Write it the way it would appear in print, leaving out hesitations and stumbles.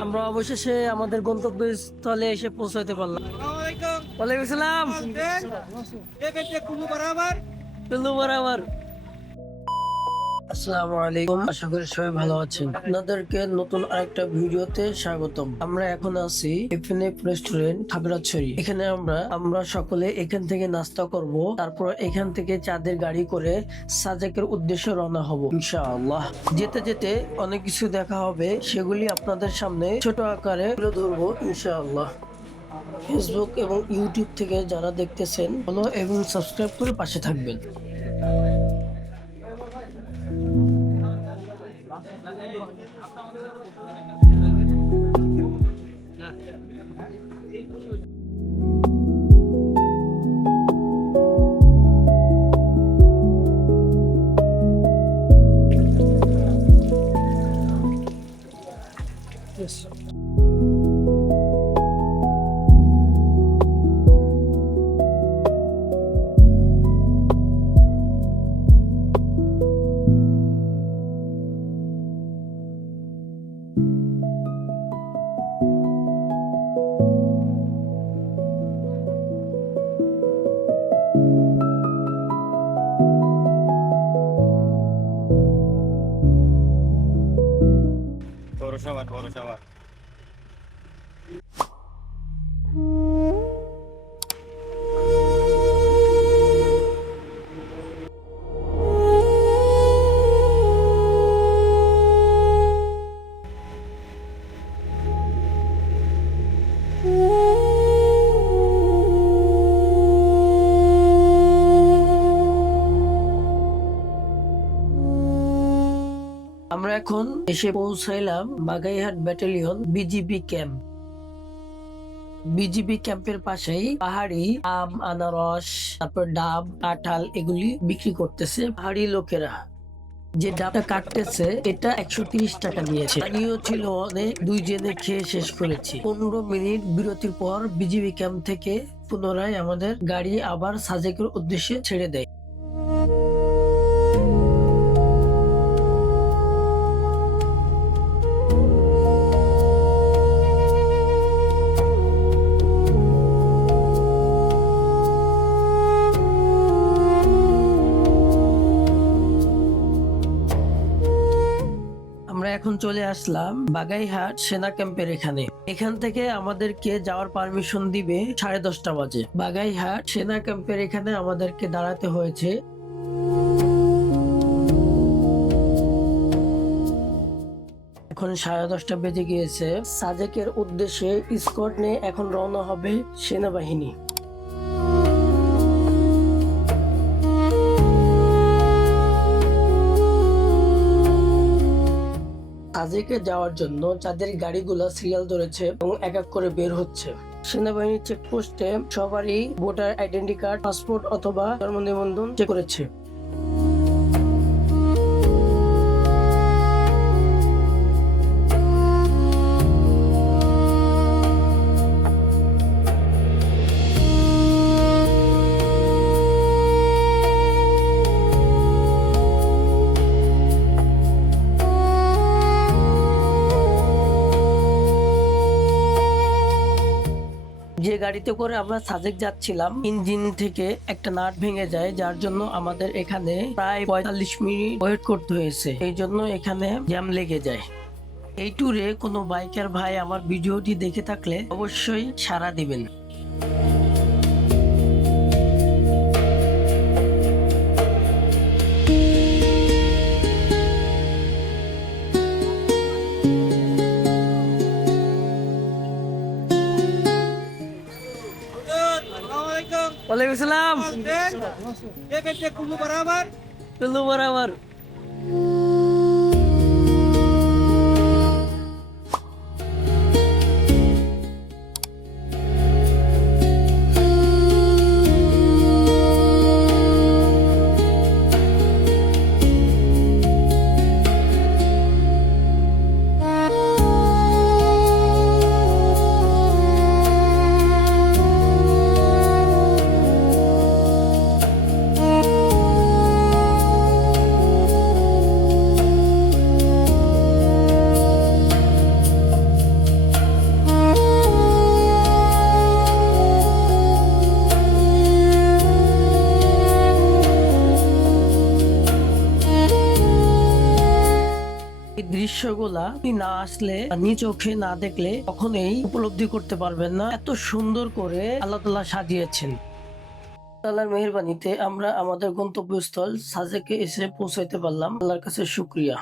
আমরা অবশেষে আমাদের গন্তব্যস্থলে এসে পৌঁছাতে পারলাম। ওয়ালাইকুম আসসালাম। কুল্লু বরাবর। আসসালামু আলাইকুম, আশা করি সবাই ভালো আছেন। আপনাদেরকে নতুন আরেকটা ভিডিওতে স্বাগতম। আমরা এখন আছি এফএনএফ রেস্টুরেন্ট খাগড়াছড়ি। এখানে আমরা সকলে এখান থেকে নাস্তা করব, তারপর এখান থেকে চাঁদের গাড়ি করে সাজেকের উদ্দেশ্যে রওনা হব ইনশাআল্লাহ। যেতে যেতে অনেক কিছু দেখা হবে, সেগুলি আপনাদের সামনে ছোট আকারে তুলে ধরবো ইনশাআল্লাহ। ফেসবুক এবং ইউটিউব থেকে যারা দেখতেছেন, ফলো এবং সাবস্ক্রাইব করে পাশে থাকবেন। Yes. পৌরসভা আমরা এখন এসে পৌঁছাইলাম Baghaihat battalion BGB camp. BGB ক্যাম্পের পাশেই পাহাড়ি আম, আনারস, তারপর ডাব, কাঁঠাল এগুলি বিক্রি করতেছে পাহাড়ি লোকেরা। যে ডাবটা কাটতেছে এটা 130 টাকা নিয়েছে। পানিও ছিল অনেক, 2 জনে খেয়ে শেষ করেছি। 15 মিনিট বিরতির পর বিজিবি ক্যাম্প থেকে পুনরায় আমাদের গাড়ি আবার সাজেকের উদ্দেশ্যে ছেড়ে দেয়। আমরা এখন চলে আসলাম বাগাইহাট সেনা ক্যাম্পের এখানে। এখান থেকে আমাদেরকে যাওয়ার পারমিশন দিবে 10:30 বাজে। বাগাইহাট সেনা ক্যাম্পের এখানে আমাদেরকে দাঁড়াতে হয়েছে। এখন 10:30 বেজে গিয়েছে। সাজেকের উদ্দেশ্যে স্কোয়াড নিয়ে এখন রওনা হবে সেনাবাহিনী। সাজেকে যাওয়ার জন্য যাদের গাড়িগুলো সিরিয়াল ধরেছে এবং এক এক করে বের হচ্ছে। সেনাবাহিনী চেকপোস্টে সবারই ভোটার আইডেন্টি কার্ড, পাসপোর্ট অথবা জন্ম নিবন্ধন চেক করেছে। যে গাড়িতে করে আমরা সাজেক যাচ্ছিলাম, ইঞ্জিন থেকে একটা নাট ভেঙে যায়, যার জন্য আমাদের এখানে প্রায় 45 মিনিট ওয়েট করতে হয়েছে। এই জন্য এখানে জ্যাম লেগে যায়। এই ট্যুরে কোনো বাইকার ভাই আমার ভিডিওটি দেখে থাকলে অবশ্যই সাড়া দিবেন। ওয়ালাইকুম আসসালাম। কুল্লু বরাবর। দৃশ্যগুলা আপনি না আসলে বা নিজ চোখে না দেখলে কখনোই উপলব্ধি করতে পারবেন না, এত সুন্দর করে আল্লাহ তাআলা সাজিয়েছেন। আল্লাহর মেহেরবানিতে আমরা আমাদের গন্তব্যস্থল সাজেকে এসে পৌঁছাইতে পারলাম। আল্লাহর কাছে শুকরিয়া।